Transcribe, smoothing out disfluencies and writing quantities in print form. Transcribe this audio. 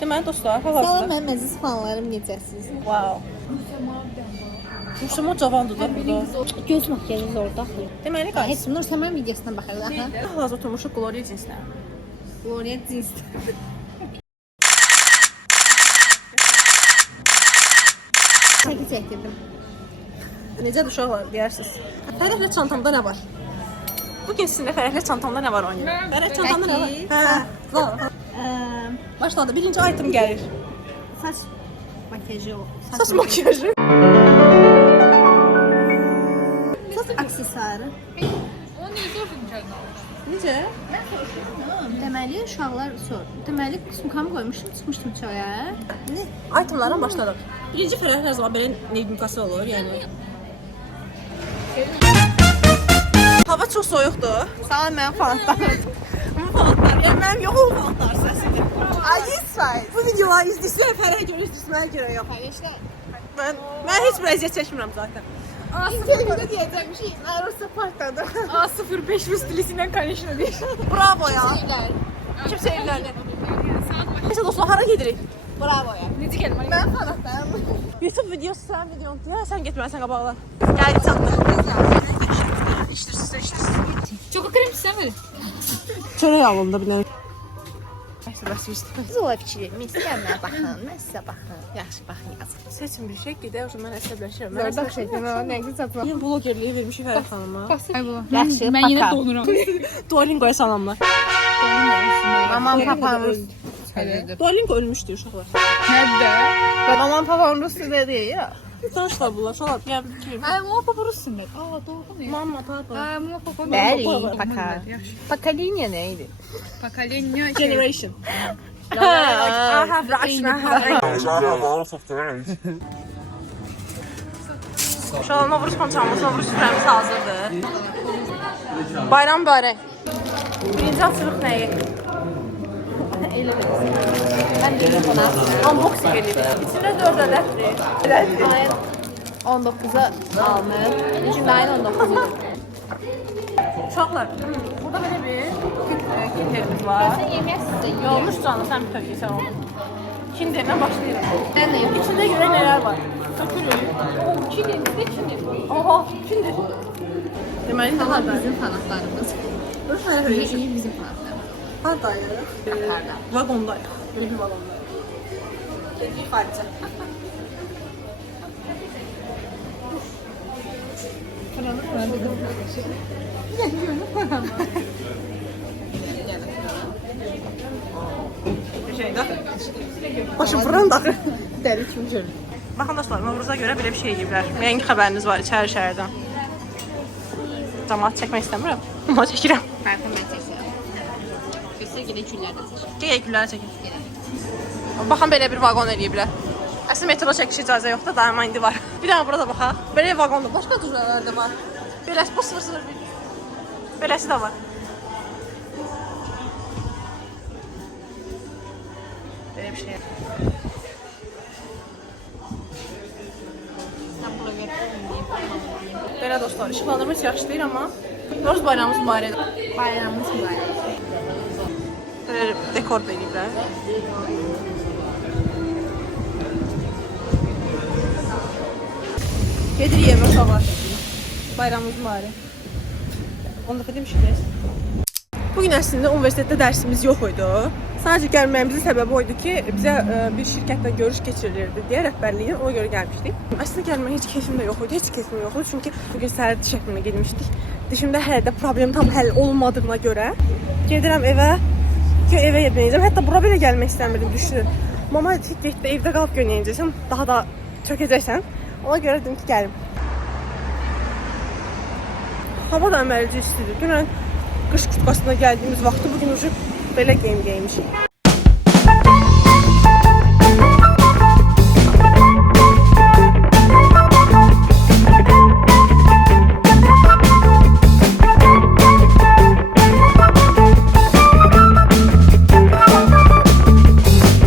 Deməli dostlar, Salam hal-hazırda. mənim əziz fanlarım, necəsiniz? Wow. Müslüman cavandır da burada. Göz makyajı zorda. Deməli guys, Heç Nur Səmən videosuna baxırıq. Aha. hal-hazırda oturmuşuq Gloria cinsinə. Gloria Jeans. Çəki çəkdirdim. Necədir uşaqlar, deyirsiniz? Fərəhlə çantamda nə var? Bugün sizinlə Fərəhlə çantamda nə var oynayın? Fərəh çantamda nə var? Hə, var. Başladı. Birinci item gəlir. Saç makyajı o. Saç makyajı. Saç aksesuarı. Necə? Deməli uşaqlar sor. Deməli sumkamı qoymuşum, çıxmışdım çaya. Itemlara başladıq. Birinci Fərəh hər zaman belə neymikası olur, yəni. Hava çox soyuqdur. Salam mənim fanatlarım. Yəni mənim yox o fanatlar səsidir. Ay, lütfən. Bu videoları izləyirsən, Fərəh görürsünüz, mənə görə yox. Mən heç bir əziyyət çəkmirəm zaten. A0'da diyecekmişim. Narusa partladı. A05 Rus dilisinden konuşma değil. Bravo ya. Kimsə evlənir. Neyse dostlar, hara gedirik? Bravo ya. Ne diyelim? Ben fanatlarım. YouTube videosu sən videondur. Sən getməlisən qabaqla. Gəl çatdıq. İşdirsiz. Çok krem istemedi. Çörək alındı bir dənə. Bəs Siz ola fikirlərim. İstəyənlər baxın. Mən sizə baxın. Yaxşı baxın yazın. seçin bir şey, gedək, o zaman mən əsəbləşirəm. Zorda şeydim ama ne güzel satma. Bugün blogerliyi vermişik Fərəh xanıma. Ay bu. Yaxşı, Ben yine paka. donuram. Duolingo'ya salamlar. Mamam papam Rus. Duolingo ölmüşdür uşaqlar. Nerede? Mamam papam Rus dedi ya. Tanışlar bunlar, uşaqlar. Yəni kim? Ay bu papa Rus sünnet. Aa doğru mu? Mama, papa. Ay bu papa. Bəli, paka. Pakalinya neydi? Поколение. Generation. I have Russian. Şu an Novruz konçamız, Novruz süfrəmiz hazırdır. Bayram mübarək. Birinci açılıq nəyi? Ben de buna. Unboxing edirik. İçində 4 ədəddir. Ayın 19'a almış. Çünkü ayın 19'u. Uşaqlar, burada belə bir kinderimiz var. Sen yemezsin. Yolmuş canım, sən bir tövkə sən onu. Kinderlə başlayırıq. Ben de yok. İçində görək nələr var. Tökürük. Çin'in de Çin'in. Oha, kinder. Deməli, nə var? Bizim fanatlarımız. İyi bizim fanatlarımız. Hardayıq? Qatarda. Vaqondayıq. Böyle bir vaqondayıq. Gedirik xaricə. Bir şey də. Başım vuran da. Dəli kimi görünür. Baxın dostlar, Novruza görə belə bir şey yeyiblər. Yəqin ki, xəbəriniz var içəri şəhərdən. Camaat çəkmək istəmirəm. Amma çəkirəm. Farkın ben çekiyorum. Göster gide küllerde çekiyorum. Gəl gülləri çəkin. Baxın belə bir vaqon eləyiblər. Əslində metro çəkiş icazə yoxdur, daima indi var. Bir dənə burada baxaq. Belə vaqonda başqa durumlar da var. Beləsi bu 001. Beləsi də var. Belə bir şey. Sen buna götürün. Belə dostlar, işıqlandırma heç yaxşı deyil, amma Noruz bayramımız mübarəkdir. Bayramımız mübarək. Belə dekor da eləyiblər. Gedir yemə uşaqlar. Bayramımız mübarək. Onu da demişik. Bugün əslində universitetdə dərsimiz yox idi. Sadəcə gəlməyimizin səbəbi o idi ki, bizə bir şirkətlə görüş keçirilirdi deyə rəhbərliyin, ona görə gəlmişdik. Əslində gəlməyə heç keyfim də yox idi, heç keyfim yox idi. Çünki bugün səhər diş həkimine getmişdik. Dişimdə hələ də problem tam həll olunmadığına görə gedirəm evə. Ki evə gedəcəm. Hətta bura belə gəlmək istəmirdim, düşünün. Mama dedi, evdə qalıb görünəcəksən, daha da çökəcəksən. Ona görə dedim ki, gəlim. Hava da əməlicə istidir. Dünən qış kurtkasına gəldiyimiz vaxtı bugün ucu belə geyim geymişik.